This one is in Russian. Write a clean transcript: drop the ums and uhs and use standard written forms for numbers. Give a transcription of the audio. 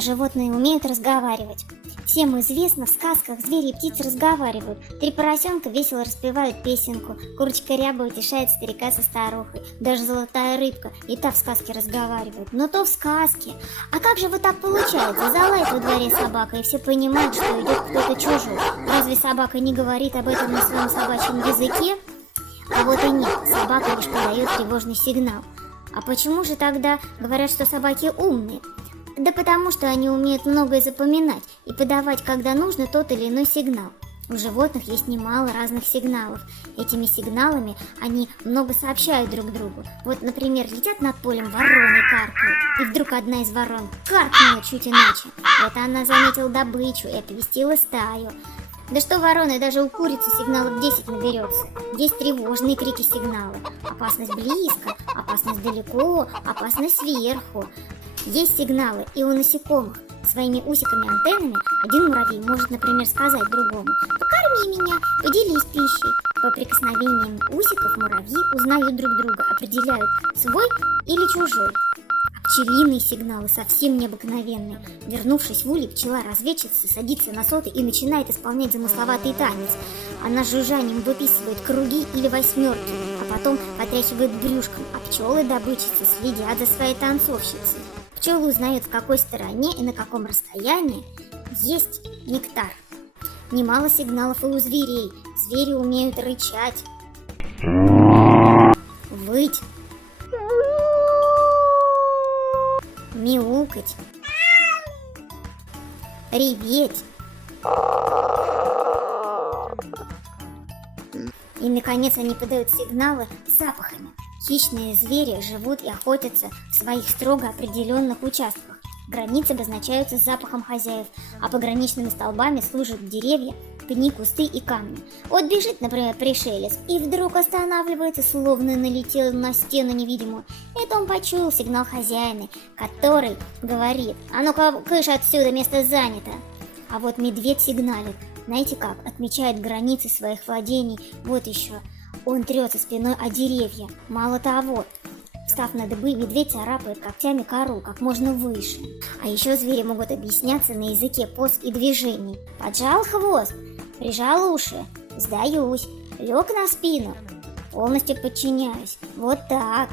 а животные умеют разговаривать. Всем известно, в сказках звери и птицы разговаривают. Три поросенка весело распевают песенку, курочка ряба утешает старика со старухой, даже золотая рыбка и та в сказке разговаривает. Но то в сказке. А как же вот так получается? Залает во дворе собака, и все понимают, что идет кто-то чужой. Разве собака не говорит об этом на своем собачьем языке? А вот и нет, собака лишь подает тревожный сигнал. А почему же тогда говорят, что собаки умные? Да потому что они умеют многое запоминать и подавать, когда нужно, тот или иной сигнал. У животных есть немало разных сигналов. Этими сигналами они много сообщают друг другу. Вот, например, летят над полем вороны и каркают, и вдруг одна из ворон каркнула чуть иначе. Это она заметила добычу и оповестила стаю. Да что вороны, даже у курицы сигналов 10 наберется. Есть тревожные крики-сигналы. Опасность близко, опасность далеко, опасность сверху. Есть сигналы и у насекомых. Своими усиками-антеннами один муравей может, например, сказать другому: «Покорми меня, поделись пищей». По прикосновениям усиков муравьи узнают друг друга, определяют, свой или чужой. Пчелиные сигналы совсем необыкновенные. Вернувшись в улей, пчела-разведчица садится на соты и начинает исполнять замысловатый танец. Она с жужжанием выписывает круги или восьмерки, а потом потряхивает брюшком, а пчелы-добытчицы следят за своей танцовщицей. Пчелы узнают, в какой стороне и на каком расстоянии есть нектар. Немало сигналов и у зверей. Звери умеют рычать, выть, мяукать, реветь и, наконец, они подают сигналы запахами. Хищные звери живут и охотятся в своих строго определенных участках. Границы обозначаются запахом хозяев, а пограничными столбами служат деревья, пни, кусты и камни. Вот бежит, например, пришелец и вдруг останавливается, словно налетел на стену невидимую. Это он почуял сигнал хозяина, который говорит: «А ну-ка, кыш отсюда, место занято». А вот медведь сигналит. Знаете как? Отмечает границы своих владений. Вот еще. Он трется спиной о деревья. Мало того, встав на дыбы, медведь царапает когтями кору как можно выше. А еще звери могут объясняться на языке поз и движений. Поджал хвост, прижал уши, сдаюсь, лег на спину, полностью подчиняюсь. Вот так.